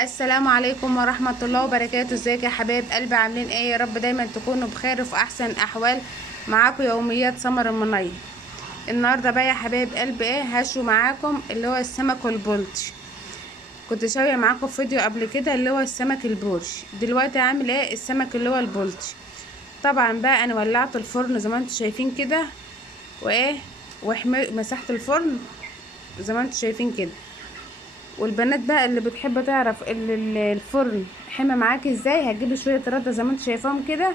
السلام عليكم ورحمة الله وبركاته. ازيك يا حبايب قلبي؟ عاملين ايه؟ يا رب دايما تكونوا بخير وفي احسن احوال. معاكم يوميات سمر المنية. النهارده بقى يا حبايب قلبي هشوي معاكم اللي هو السمك والبولتي. كنت شاويه معاكم في فيديو قبل كده اللي هو السمك البورش. دلوقتي عامل السمك اللي هو البولتي. طبعا بقى انا ولعت الفرن زي ما انتم شايفين كده، مسحت الفرن زي ما انتم شايفين كده. والبنات بقى اللي بتحب تعرف الفرن حمى معاكي ازاي، هتجيبي شويه رده زي ما انتوا شايفاهم كده،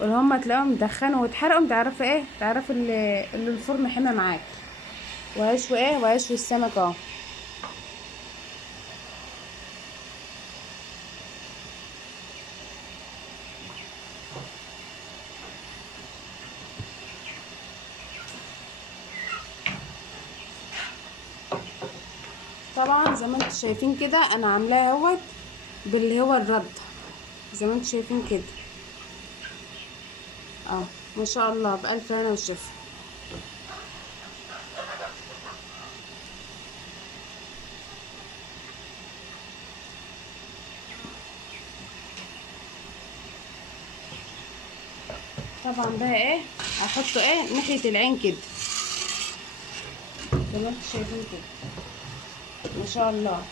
واللي هم تلاقيهم دخنوا واتحرقوا، تعرفي اللي الفرن حمى معاكي. وهشوي السمك اهو. طبعا زي ما انتوا شايفين كده انا عاملاه اهوت باللي هو الرده زي ما انتوا شايفين كده. اه ما شاء الله، بألف هنا وشفا. طبعا بقى هحطه ناحيه العين كده زي ما انتوا شايفين كده. ما شاء الله.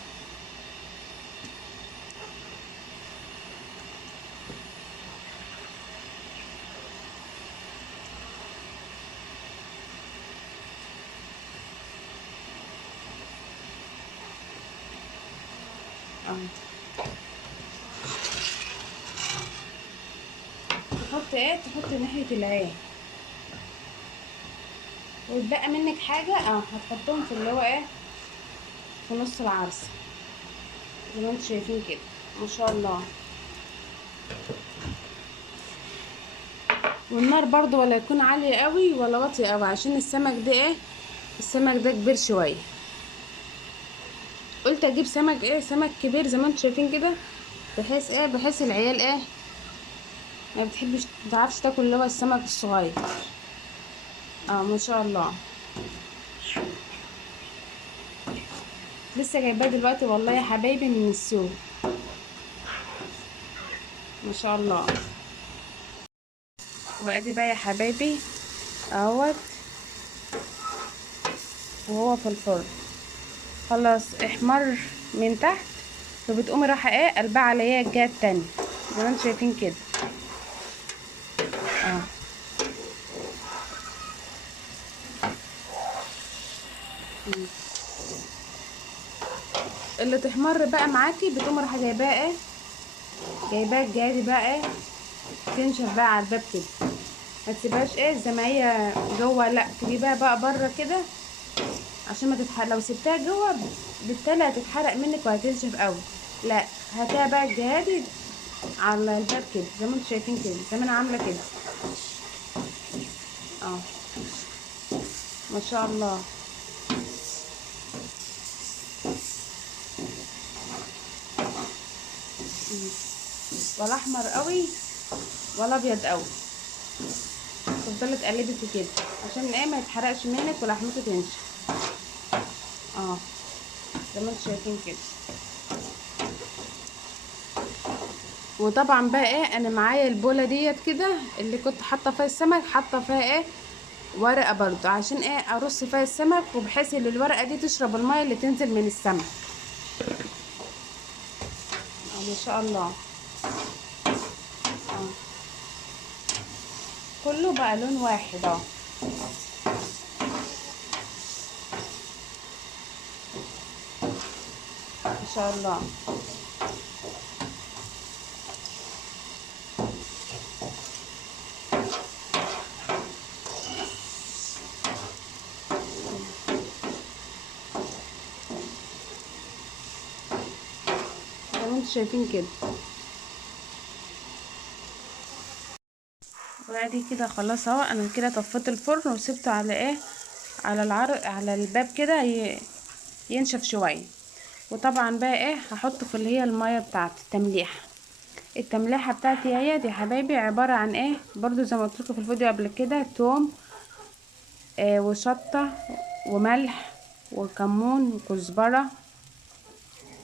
اه تحط ناحية العين، ويتبقى منك حاجة هتحطهم في اللي هو في نص العرسة زي ما انتوا شايفين كده. ما شاء الله. والنار برضو ولا يكون عالية قوي ولا واطية قوي، عشان السمك ده السمك ده كبير شوية. قلت اجيب سمك كبير زي ما انتوا شايفين كده، بحيث العيال ما بتحبش متعرفش تاكل اللي هو السمك الصغير. ما شاء الله. لسه جايباه دلوقتي والله يا حبايبي من السوق. ما شاء الله. وادي بقى يا حبايبي اهوت وهو في الفرن خلاص احمر من تحت، فبتقومي رايحه قلبها على الجهه التانية زي ما انتم شايفين كده. اه اللي تحمر بقى معاكي بتقومي رايحه جايباه الجهه دي بقى تنشف بقى على الباب كده. ما تسيبهاش زي ما هي جوه، لا تجيبها بقى بره كده عشان ما تتحرق. لو سبتها جوه بالتالي هتتحرق منك وهتنشف قوي. لا، هاتها بقى الجهادي على الباب كده زي ما انتم شايفين كده، زي ما انا عامله كده. اه ما شاء الله. ولا احمر قوي ولا ابيض قوي. تفضلي تقلبي في كده عشان ما يتحرقش منك ولحمته تنشف. اه زي ما انتم شايفين كده. وطبعا بقى انا معايا البوله ديت كده اللي كنت حاطه فيها السمك، حاطه فيها ورقه برضو عشان ارص فيها السمك، وبحيث ان الورقه دي تشرب الميه اللي تنزل من السمك. ما شاء الله. اه كله بقى لون واحد. ما شاء الله. زي ما انتم شايفين كده. وادي كده خلاص اهو. انا كده طفيت الفرن وسبته على على الباب كده ينشف شويه. وطبعا بقى هحطه في اللي هي الميه بتاعه التمليحه بتاعتي هي دي حبايبي، عباره عن برضو زي ما قلت لكم في الفيديو قبل كده: توم وشطه وملح وكمون وكزبره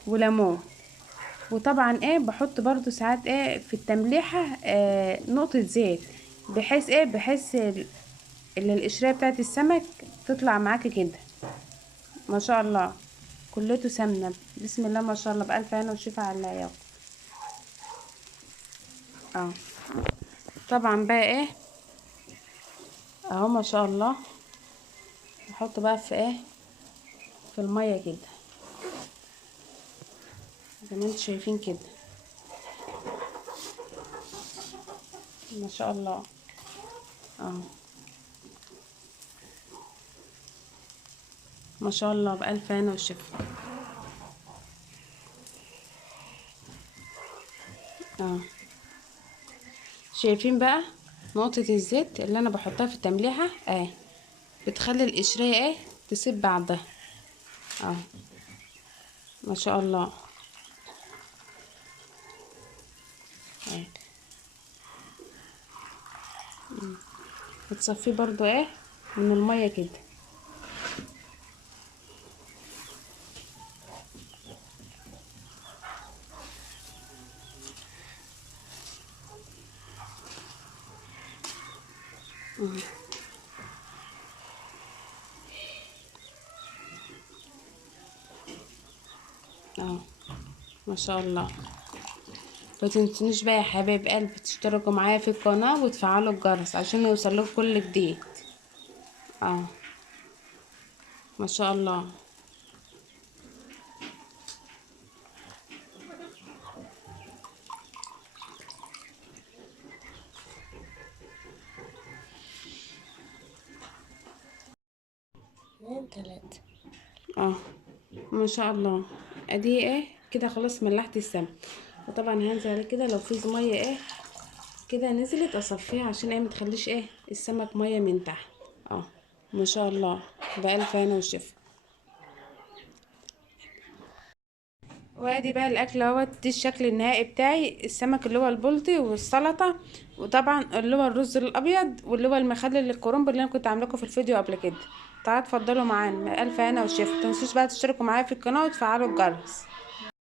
وليمون. وطبعا بحط برضو ساعات في التمليحة نقطة زيت، بحيث بحيث القشرية بتاعت السمك تطلع معاكي كده. ما شاء الله كلته سمنة، بسم الله ما شاء الله، بألف هنا وشفا على اللي هياكل. طبعا بقى اهو ما شاء الله، نحط بقى في في المية كده زي ما انتوا شايفين كده. ما شاء الله ما شاء الله، بألف هنا والشفا. شايفين بقى نقطة الزيت اللي انا بحطها في التمليحة بتخلي القشرية تسيب بعضها. ما شاء الله. بتصفيه برضو من المية كده. ما شاء الله. متنسونيش بقى يا حبايب قلبي تشتركوا معايا في القناة وتفعلوا الجرس عشان يوصلكوا كل جديد. ما شاء الله. تلاتة. ما شاء الله. ادي كده خلاص ملحت السمك، وطبعا هنزل عليه كده لو في ميه كده نزلت اصفيها عشان متخليش السمك ميه من تحت. ما شاء الله، بألف هنا وشفا. وادي بقى الاكل اهوت، دي الشكل النهائي بتاعي، السمك اللي هو البلطي والسلطه، وطبعا اللي هو الرز الابيض، واللي هو المخلل الكرنب اللي انا كنت عامله لكم في الفيديو قبل كده. تعالوا اتفضلوا معانا، الف هنا وشفا. متنسوش بقى تشتركوا معايا في القناه وتفعلوا الجرس.